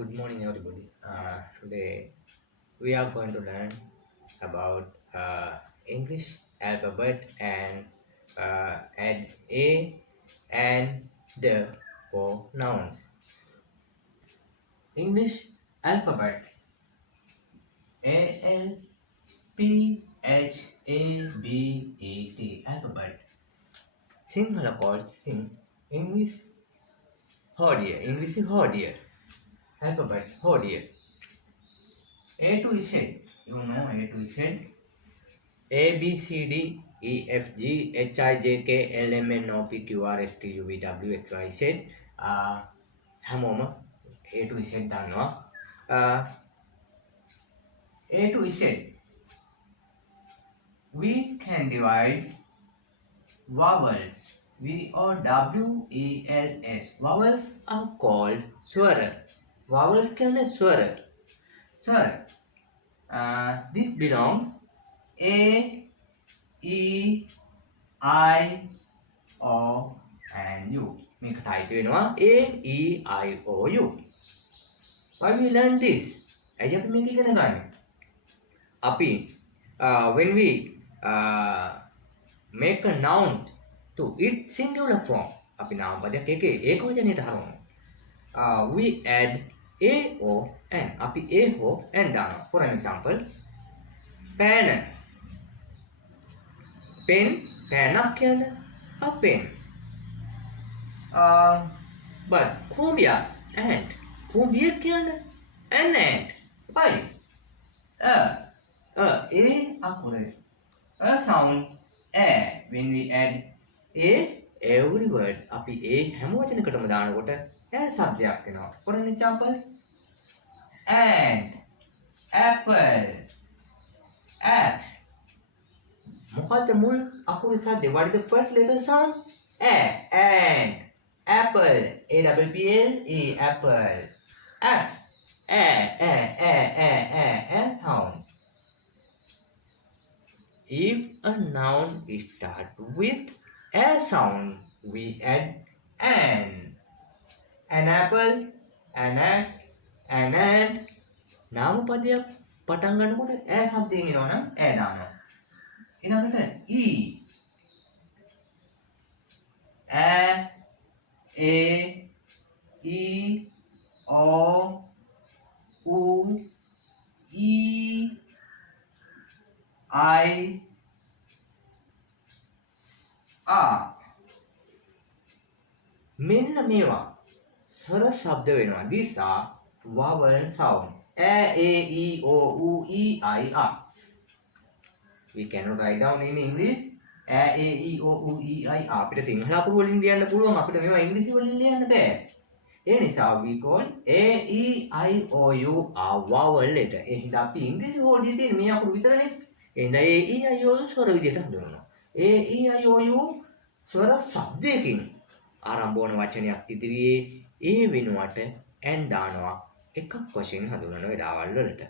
Good morning, everybody. Today we are going to learn about English alphabet and add a and the for nouns. English alphabet ALPHABET alphabet. Sinhala called English Hodier. Alphabet Hodier. A to Z. You know A to Z. A B C D E F G H I J K L M N O P Q R S T U V W X Y Z. හැමෝම A to Z දන්නවා. A to Z. We can divide vowels. VOWELS. Vowels are called swara. Vowels කියන්නේ swara. Swara. This belongs A, E, I, O, and U. මේක type වෙනවා A, E, I, O, U. Why we learn this? ඇයි අපි මේක ඉගෙන ගන්නේ? අපි when we make a noun to its singular form, අපි නාම පදයක් ඒක වචනයට හරවනවා. We add A or N. අපි A or N දානවා. For example, pen. Pen, පැනක් කියන්නේ a pen. But cumbia, ant. Cumbia කියන්නේ an ant. Why? A අකුරේ. A sound A. When we add A, every word අපි A හැම වචනයකටම දානකොට A શબ્දයක් වෙනවා. For example, ant, apple, axe. මොකද්ද මුල් අකුරු සද්දේ? What is the first letter sound? A. Ant, apple, APPLE, apple, axe, A sound. If a noun starts with A sound, we add an. An apple, an ant, an ant. නාම පදයක් පටන් ගන්නකොට A શબ્දයෙන් එනවා නම් A දානවා. ඊළඟට E. A, E, O, U, E, I, R. මෙන්න මේවා ස්වර ශබ්ද වෙනවා. These are vowel sound. A, E, O, U, E, I, R. We cannot write down in English A, E, O, U, E, I, R. අපිට සිංහල අකුරු වලින් ලියන්න පුළුවන්. අපිට මේවා ඉංග්‍රීසි වලින් ලියන්න බෑ. ඒ නිසා we call A, E, I, O, U are vowel letter. ඒ හින්දා අපි ඉංග්‍රීසි හොඩියේ තියෙන මේ අකුරු විතරනේ. ඒ හින්දා A, E, I, O, U ස්වර විදිහට හඳුන්වනවා. A, E, I, O, U ස්වර ශබ්දයකින් ආරම්භ වන වචනයක් ඉදිරියේ A වෙනුවට N දානවා එකක් වශයෙන් හඳුන්වන වෙලාවල් වලට.